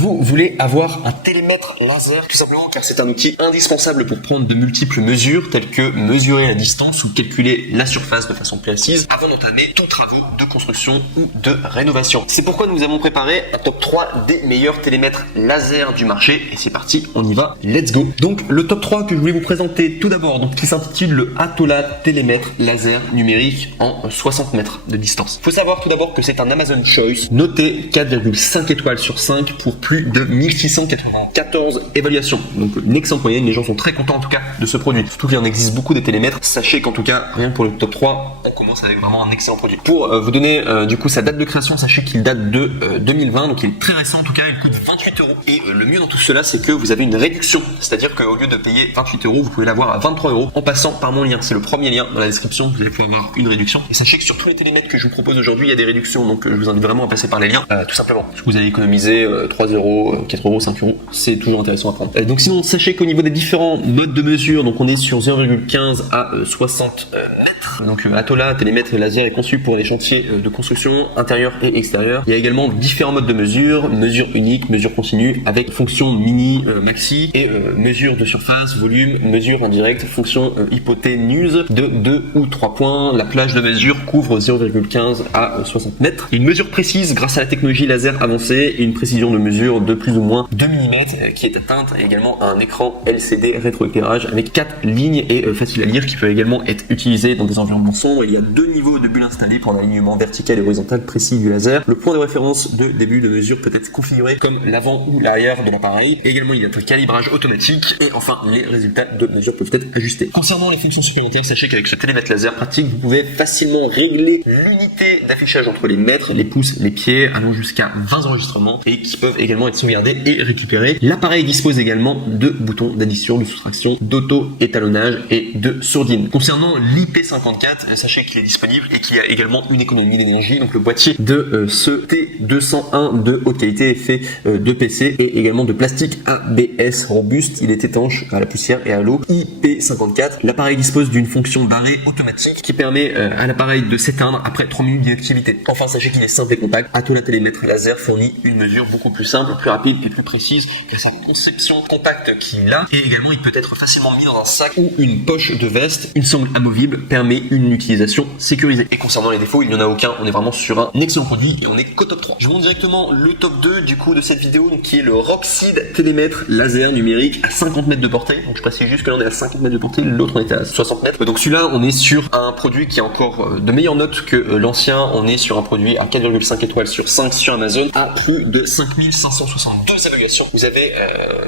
Vous voulez avoir un télémètre laser, tout simplement car c'est un outil indispensable pour prendre de multiples mesures, telles que mesurer la distance ou calculer la surface de façon précise, avant d'entamer tous travaux de construction ou de rénovation. C'est pourquoi nous avons préparé un top 3 des meilleurs télémètres laser du marché, et c'est parti, on y va, let's go. Donc le top 3 que je voulais vous présenter tout d'abord, donc qui s'intitule le Atola télémètre laser numérique en 60 mètres de distance. Faut savoir tout d'abord que c'est un Amazon Choice, noté 4,5 étoiles sur 5 pour plus de 1694 évaluations. Donc une excellente moyenne, les gens sont très contents en tout cas de ce produit. Surtout qu'il en existe beaucoup des télémètres. Sachez qu'en tout cas, rien que pour le top 3, on commence avec vraiment un excellent produit. Pour vous donner du coup sa date de création, sachez qu'il date de 2020, donc il est très récent en tout cas, il coûte 28 €. Et le mieux dans tout cela, c'est que vous avez une réduction. C'est-à-dire qu'au lieu de payer 28 €, vous pouvez l'avoir à 23 € en passant par mon lien. C'est le premier lien dans la description, vous allez pouvoir avoir une réduction. Et sachez que sur tous les télémètres que je vous propose aujourd'hui, il y a des réductions, donc je vous invite vraiment à passer par les liens, tout simplement. Vous allez économiser 3 €, 4 €, 5 €, c'est toujours intéressant à prendre. Donc sinon, sachez qu'au niveau des différents modes de mesure, donc on est sur 0,15 à 60 mètres. Donc Atola télémètre laser est conçu pour les chantiers de construction intérieur et extérieur. Il y a également différents modes de mesure unique, mesure continue, avec fonction mini, maxi, et mesure de surface, volume, mesure indirecte, fonction hypoténuse de 2 ou 3 points. La plage de mesure couvre 0,15 à 60 mètres. Une mesure précise grâce à la technologie laser avancée et une précision de mesure de plus ou moins 2 mm qui est atteinte, et également un écran LCD rétroéclairage avec 4 lignes et facile à lire, qui peut également être utilisé dans des environnements sombres. Il y a 2 niveaux de bulles installés pour un alignement vertical et horizontal précis du laser. Le point de référence de début de mesure peut être configuré comme l'avant ou l'arrière de l'appareil. Également, il y a un calibrage automatique, et enfin les résultats de mesure peuvent être ajustés. Concernant les fonctions supplémentaires, sachez qu'avec ce télémètre laser pratique, vous pouvez facilement régler l'unité d'affichage entre les mètres, les pouces, les pieds, allant jusqu'à 20 enregistrements, et qui peuvent également être sauvegardés et récupérés. L'appareil dispose également de boutons d'addition, de soustraction, d'auto-étalonnage et de sourdine. Concernant l'IP54, sachez qu'il est disponible et qu'il y a également une économie d'énergie. Donc le boîtier de ce T201 de haute qualité est fait de PC et également de plastique ABS robuste. Il est étanche à la poussière et à l'eau. IP54, l'appareil dispose d'une fonction d'arrêt automatique qui permet à l'appareil de s'éteindre après 3 minutes d'inactivité. Enfin, sachez qu'il est simple et compact. Atola télémètre laser fournit une mesure beaucoup plus simple, plus rapide et plus précise grâce à sa conception compacte qu'il a. Et également, il peut être facilement mis dans un sac ou une poche de veste. Une sangle amovible permet une utilisation sécurisée. Et concernant les défauts, il n'y en a aucun. On est vraiment sur un excellent produit et on est qu'au top 3. Je vous montre directement le top 2 du coup de cette vidéo, donc, qui est le Roxeed télémètre laser numérique à 50 mètres de portée. Donc je précise juste que là on est à 50 mètres de portée, l'autre on était à 60 mètres. Donc celui-là, on est sur un produit qui a encore de meilleures notes que l'ancien. On est sur un produit à 4,5 étoiles sur 5 sur Amazon, à plus de 5562 évaluations. Vous avez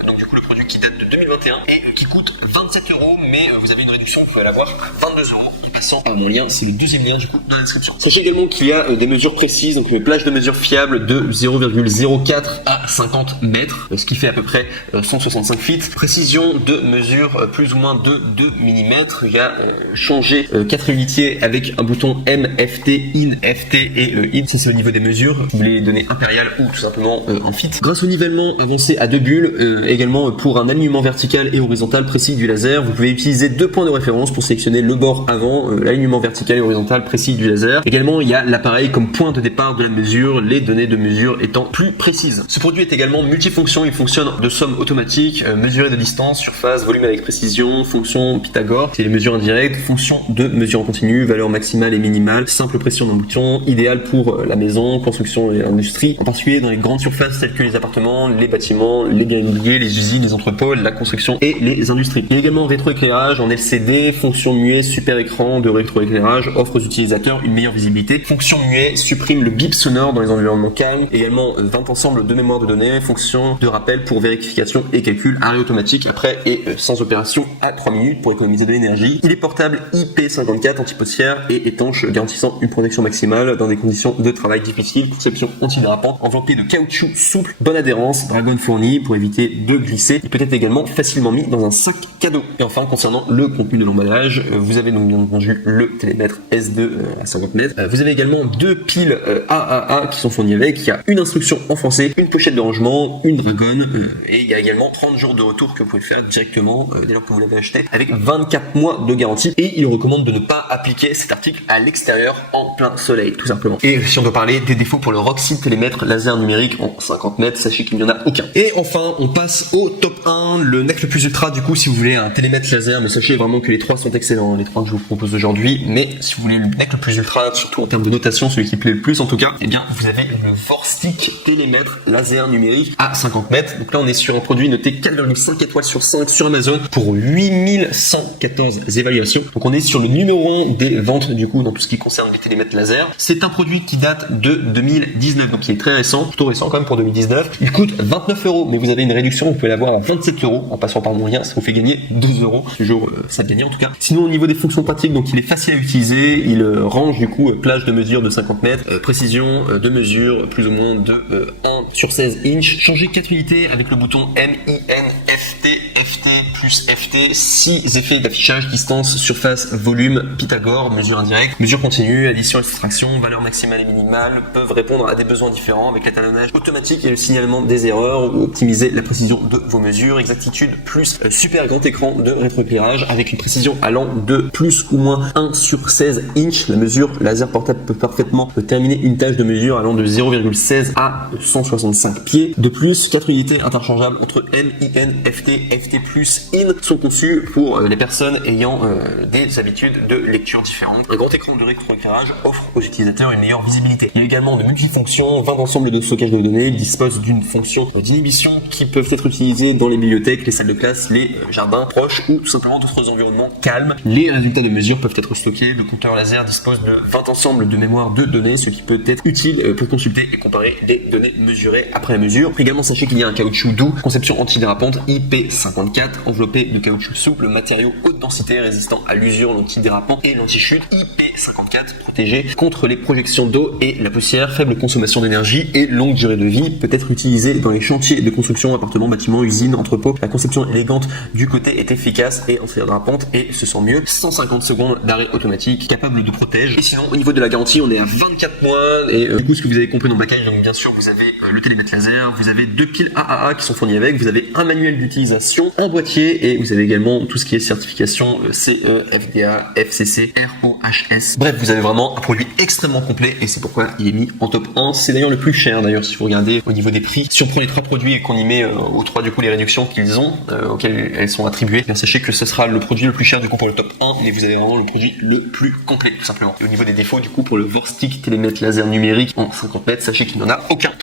donc du coup le produit qui date de 2021 et qui coûte 27 €, mais vous avez une réduction, vous pouvez l'avoir à 22 € en passant à mon lien. C'est le deuxième lien du coup dans la description. Sachez également qu'il y a des mesures précises, donc une plage de mesure fiable de 0,04 à 50 mètres, ce qui fait à peu près 165 feet. Précision de mesure plus ou moins de 2 mm. Il y a changé 4 unitiers avec un bouton MFT, IN, FT et IN. Si c'est au niveau des mesures, vous voulez les donner impériales ou tout simplement en feet. Grâce au nivellement avancé à 2 bulles, également pour un alignement vertical et horizontal précis du laser, vous pouvez utiliser 2 points de référence pour sélectionner le bord avant, l'alignement vertical et horizontal précis du laser. Également, il y a l'appareil comme point de départ de la mesure, les données de mesure étant plus précises. Ce produit est également multifonction, il fonctionne de somme automatique, mesurer de distance, surface, volume avec précision, fonction Pythagore, c'est les mesures indirectes, fonction de mesure en continu, valeur maximale et minimale, simple pression d'un bouton, idéal pour la maison, construction et industrie, en particulier dans les grandes surfaces telles que les appartements, les bâtiments, les biens immobiliers, les usines, les entrepôts, la construction et les industries. Il y a également rétroéclairage en LCD, fonction muet, super écran de rétroéclairage, offre aux utilisateurs une meilleure visibilité. Fonction muet supprime le bip sonore dans les environnements calmes. Également 20 ensembles de mémoire de données, fonction de rappel pour vérification et calcul, arrêt automatique après et sans opération à 3 minutes pour économiser de l'énergie. Il est portable IP54 anti-poussière et étanche, garantissant une protection maximale dans des conditions de travail difficiles. Conception antidérapante, enveloppé de caoutchouc souple, bonne adhérence, dragon fourni pour éviter de glisser. Il peut être également facilement mis dans un sac cadeau. Et enfin, concernant le contenu de l'emballage, vous avez donc bien entendu vu le télémètre S2 à 50 mètres. Vous avez également deux piles AAA qui sont fournies avec. Il y a une instruction en français, une pochette de rangement, une dragonne et il y a également 30 jours de retour que vous pouvez faire directement dès lors que vous l'avez acheté avec 24 mois de garantie. Et il recommande de ne pas appliquer cet article à l'extérieur en plein soleil, tout simplement. Et si on doit parler des défauts pour le Roxy télémètre laser numérique en 50 mètres, sachez qu'il n'y en a aucun. Et enfin, on passe au top 1, le Nextclub Plus Ultra. Du coup, si vous voulez un télémètre laser, mais sachez vraiment que les trois sont excellents, les trois que je vous propose aujourd'hui. Mais si vous voulez le Nextclub Plus Ultra, surtout en termes de notation, celui qui plaît le plus en tout cas, eh bien, vous avez le Vorstick télémètre laser numérique à 50 mètres. Donc là, on est sur un produit noté 4,5 étoiles sur 5 sur Amazon pour 8114 évaluations. Donc on est sur le numéro 1 des ventes du coup dans tout ce qui concerne les télémètres laser. C'est un produit qui date de 2019, donc qui est très récent, plutôt récent quand même pour 2019. Il coûte 29 €, mais vous avez une réduction, vous pouvez l'avoir à 27 € en passant par mon lien, ça vous fait gagner 2 €. Toujours ça de gagner en tout cas. Sinon au niveau des fonctions pratiques, donc il est facile à utiliser, il range du coup plage de mesure de 50 mètres, précision de mesure plus ou moins de 1 sur 16 inch. Changer 4 unités avec le bouton MINFT, FT plus FT, 6 effets d'affichage, distance, surface, volume, Pythagore, mesure indirecte, mesure continue, addition et soustraction, valeur maximale et minimale, peuvent répondre à des besoins différents avec l'étalonnage automatique et le signalement des erreurs ou optimiser la précision de vos mesures, exactitude plus super grand écran de rétroéclairage avec une précision allant de plus ou moins 1 sur 16 inch. La mesure laser portable peut parfaitement terminer une tâche de mesure allant de 0,16 à 165 pieds. De plus, 4 unités interchangeables entre MINFT, FT plus IN sont conçues pour les personnes ayant des habitudes de lecture différentes. Un grand écran de rétroéclairage offre aux utilisateurs une meilleure visibilité. Il y a également de multifonctions, 20 ensembles de stockage de données. Il dispose d'une fonction d'inhibition qui peuvent être utilisées dans les bibliothèques, les salles de classe, les jardins proches ou tout simplement d'autres environnements calmes. Les résultats de mesure peuvent être stockés. Le compteur laser dispose de 20 ensembles de mémoire de données, ce qui peut être utile pour consulter et comparer des données mesurées après la mesure. Également, sachez qu'il y a un caoutchouc doux, conception antidérapante IP54, enveloppé de caoutchouc souple, matériau haute densité résistant à l'usure, l'antidérapant et l'anti-chute. IP54 protégé contre les projections d'eau et la poussière, faible consommation d'énergie et longue durée de vie, peut être utilisé dans les chantiers de construction, appartements, bâtiments, usines, entrepôts. La conception élégante du côté est efficace et antidérapante et se sent mieux. 150 secondes d'arrêt automatique, capable de protéger. Et sinon, au niveau de la garantie, on est à 24 mois et du coup, ce que vous avez compris dans le package, donc bien sûr, vous avez le télémètre laser, vous avez deux piles AAA qui sont fournies avec, vous avez un manuel d'utilisation, un boîtier et vous avez également tout ce qui est certification CE, FDA, FCC, ROHS. Bref, vous avez vraiment un produit extrêmement complet et c'est pourquoi il est mis en top 1. C'est d'ailleurs le plus cher d'ailleurs si vous regardez au niveau des prix. Si on prend les trois produits et qu'on y met aux trois du coup les réductions qu'ils ont, auxquelles elles sont attribuées, bien sachez que ce sera le produit le plus cher du coup pour le top 1, mais vous avez vraiment le produit le plus complet tout simplement. Et au niveau des défauts du coup pour le Vorstick télémètre laser numérique en 50 mètres, sachez qu'il n'y en a aucun.